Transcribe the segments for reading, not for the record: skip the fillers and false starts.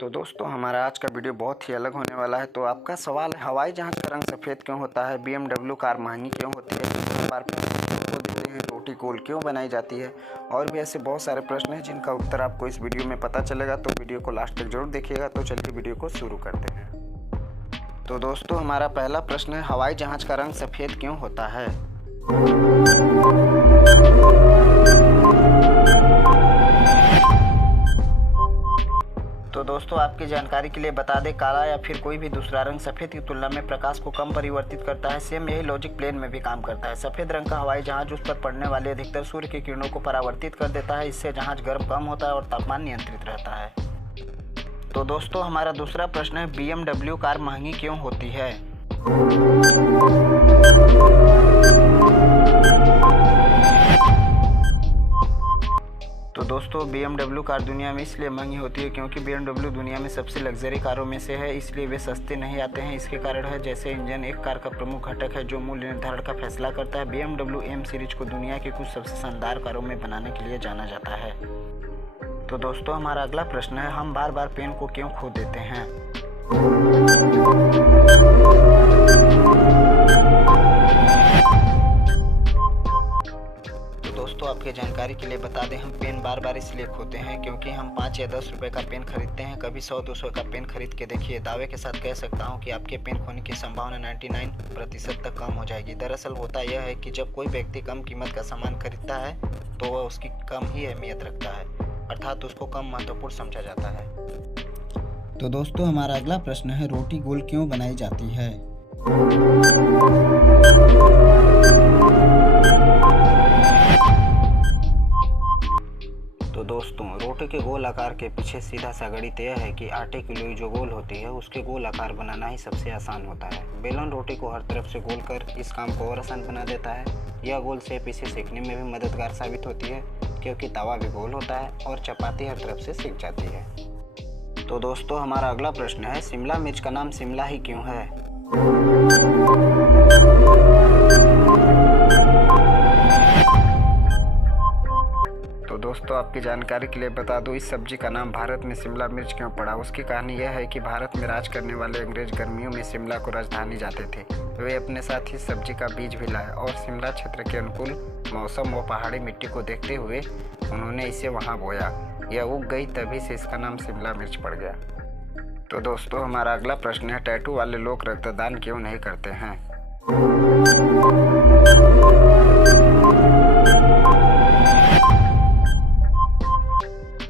तो दोस्तों हमारा आज का वीडियो बहुत ही अलग होने वाला है। तो आपका सवाल है, हवाई जहाज़ का रंग सफ़ेद क्यों होता है, BMW कार महंगी क्यों होती है, बार को देते हैं, रोटी गोल क्यों बनाई जाती है, और भी ऐसे बहुत सारे प्रश्न हैं जिनका उत्तर आपको इस वीडियो में पता चलेगा। तो वीडियो को लास्ट तक जरूर देखिएगा। तो चलिए वीडियो को शुरू करते हैं। तो दोस्तों हमारा पहला प्रश्न है, हवाई जहाज़ का रंग सफ़ेद क्यों होता है। तो दोस्तों आपकी जानकारी के लिए बता दें, काला या फिर कोई भी दूसरा रंग सफ़ेद की तुलना में प्रकाश को कम परिवर्तित करता है। सेम यही लॉजिक प्लेन में भी काम करता है। सफ़ेद रंग का हवाई जहाज उस पर पड़ने वाले अधिकतर सूर्य की किरणों को परावर्तित कर देता है। इससे जहाज गर्म कम होता है और तापमान नियंत्रित रहता है। तो दोस्तों हमारा दूसरा प्रश्न है, BMW कार महंगी क्यों होती है। तो दोस्तों BMW कार दुनिया में इसलिए महंगी होती है क्योंकि BMW दुनिया में सबसे लग्जरी कारों में से है, इसलिए वे सस्ते नहीं आते हैं। इसके कारण है जैसे इंजन एक कार का प्रमुख घटक है जो मूल्य निर्धारण का फैसला करता है। BMW M सीरीज को दुनिया की कुछ सबसे शानदार कारों में बनाने के लिए जाना जाता है। तो दोस्तों हमारा अगला प्रश्न है, हम बार बार पेन को क्यों खो देते हैं। दोस्तों आपके जानकारी के लिए बता दें, हम पेन बार बार इसलिए खोते हैं क्योंकि हम 5 या 10 रुपए का पेन खरीदते हैं। कभी 100-200 का पेन खरीद के देखिए, दावे के साथ कह सकता हूं कि आपके पेन खोने की संभावना 99% तक कम हो जाएगी। दरअसल होता यह है कि जब कोई व्यक्ति कम कीमत का सामान खरीदता है तो वह उसकी कम ही अहमियत रखता है, अर्थात उसको कम महत्वपूर्ण समझा जाता है। तो दोस्तों हमारा अगला प्रश्न है, रोटी गोल क्यों बनाई जाती है। तो दोस्तों रोटी के गोल आकार के पीछे सीधा सा गणित यह है कि आटे की लोई जो गोल होती है उसके गोल आकार बनाना ही सबसे आसान होता है। बेलन रोटी को हर तरफ से गोल कर इस काम को और आसान बना देता है। यह गोल शेप इसे सेकने में भी मददगार साबित होती है क्योंकि तवा भी गोल होता है और चपाती हर तरफ से सिक जाती है। तो दोस्तों हमारा अगला प्रश्न है, शिमला मिर्च का नाम शिमला ही क्यों है। तो दोस्तों आपकी जानकारी के लिए बता दूं, इस सब्जी का नाम भारत में शिमला मिर्च क्यों पड़ा। उसकी कहानी यह है कि भारत में राज करने वाले अंग्रेज गर्मियों में शिमला को राजधानी जाते थे। वे अपने साथ ही सब्जी का बीज भी लाए और शिमला क्षेत्र के अनुकूल मौसम व पहाड़ी मिट्टी को देखते हुए उन्होंने इसे वहां बोया। यह उग गई, तभी से इसका नाम शिमला मिर्च पड़ गया। तो दोस्तों हमारा अगला प्रश्न है, टैटू वाले लोग रक्तदान क्यों नहीं करते हैं।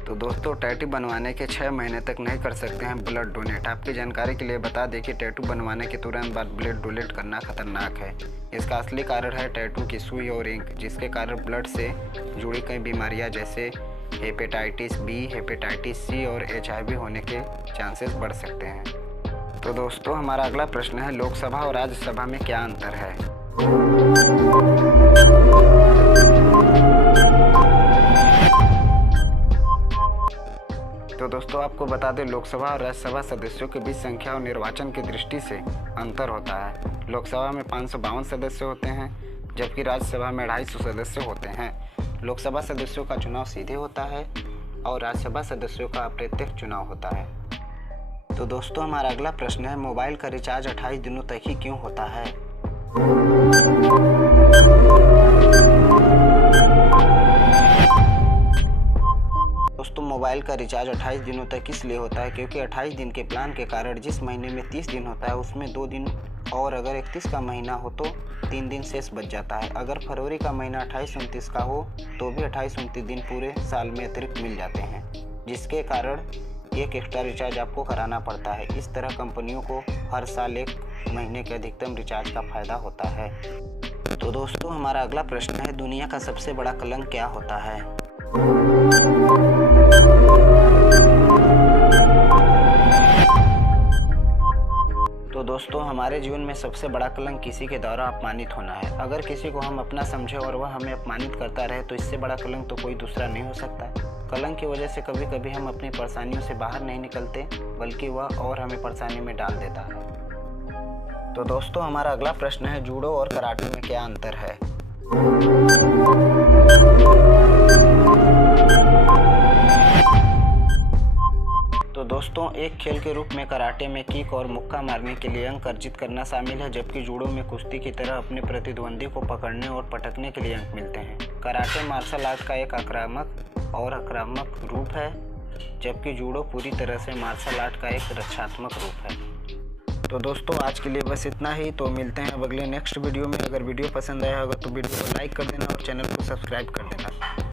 तो दोस्तों टैटू बनवाने के 6 महीने तक नहीं कर सकते हैं ब्लड डोनेट। आपकी जानकारी के लिए बता दें कि टैटू बनवाने के तुरंत बाद ब्लड डोनेट करना खतरनाक है। इसका असली कारण है टैटू की सुई और इंक, जिसके कारण ब्लड से जुड़ी कई बीमारियां जैसे हेपेटाइटिस बी, हेपेटाइटिस सी और HIV होने के चांसेस बढ़ सकते हैं। तो दोस्तों हमारा अगला प्रश्न है, लोकसभा और राज्यसभा में क्या अंतर है। तो दोस्तों आपको बता दें, लोकसभा और राज्यसभा सदस्यों के बीच संख्या और निर्वाचन की दृष्टि से अंतर होता है। लोकसभा में 552 सदस्य होते हैं जबकि राज्यसभा में 250 सदस्य होते हैं। लोकसभा सदस्यों का चुनाव सीधे होता है और राज्यसभा सदस्यों का अप्रत्यक्ष चुनाव होता है। तो दोस्तों हमारा अगला प्रश्न है, मोबाइल का रिचार्ज 28 दिनों तक ही क्यों होता है। दोस्तों मोबाइल का रिचार्ज 28 दिनों तक इसलिए होता है क्योंकि 28 दिन के प्लान के कारण जिस महीने में 30 दिन होता है उसमें 2 दिन, और अगर 31 का महीना हो तो 3 दिन शेष बच जाता है। अगर फरवरी का महीना 28-29 का हो तो भी 28-29 दिन पूरे साल में अतिरिक्त मिल जाते हैं, जिसके कारण एक एक्स्ट्रा रिचार्ज आपको कराना पड़ता है। इस तरह कंपनियों को हर साल 1 महीने के अधिकतम रिचार्ज का फायदा होता है। तो दोस्तों हमारा अगला प्रश्न है, दुनिया का सबसे बड़ा कलंक क्या होता है। तो दोस्तों हमारे जीवन में सबसे बड़ा कलंक किसी के द्वारा अपमानित होना है। अगर किसी को हम अपना समझे और वह हमें अपमानित करता रहे तो इससे बड़ा कलंक तो कोई दूसरा नहीं हो सकता। कलंक की वजह से कभी कभी हम अपनी परेशानियों से बाहर नहीं निकलते, बल्कि वह और हमें परेशानी में डाल देता है। तो दोस्तों हमारा अगला प्रश्न है, जूडो और कराटे में क्या अंतर है। तो दोस्तों, एक खेल के रूप में कराटे में किक और मुक्का मारने के लिए अंक अर्जित करना शामिल है, जबकि जूडो में कुश्ती की तरह अपने प्रतिद्वंदी को पकड़ने और पटकने के लिए अंक मिलते हैं। कराटे मार्शल आर्ट का एक आक्रामक रूप है, जबकि जूडो पूरी तरह से मार्शल आर्ट का एक रक्षात्मक रूप है। तो दोस्तों, आज के लिए बस इतना ही। तो मिलते हैं अब अगले नेक्स्ट वीडियो में। अगर वीडियो पसंद आया होगा तो वीडियो को लाइक कर देना और चैनल को सब्सक्राइब कर देना।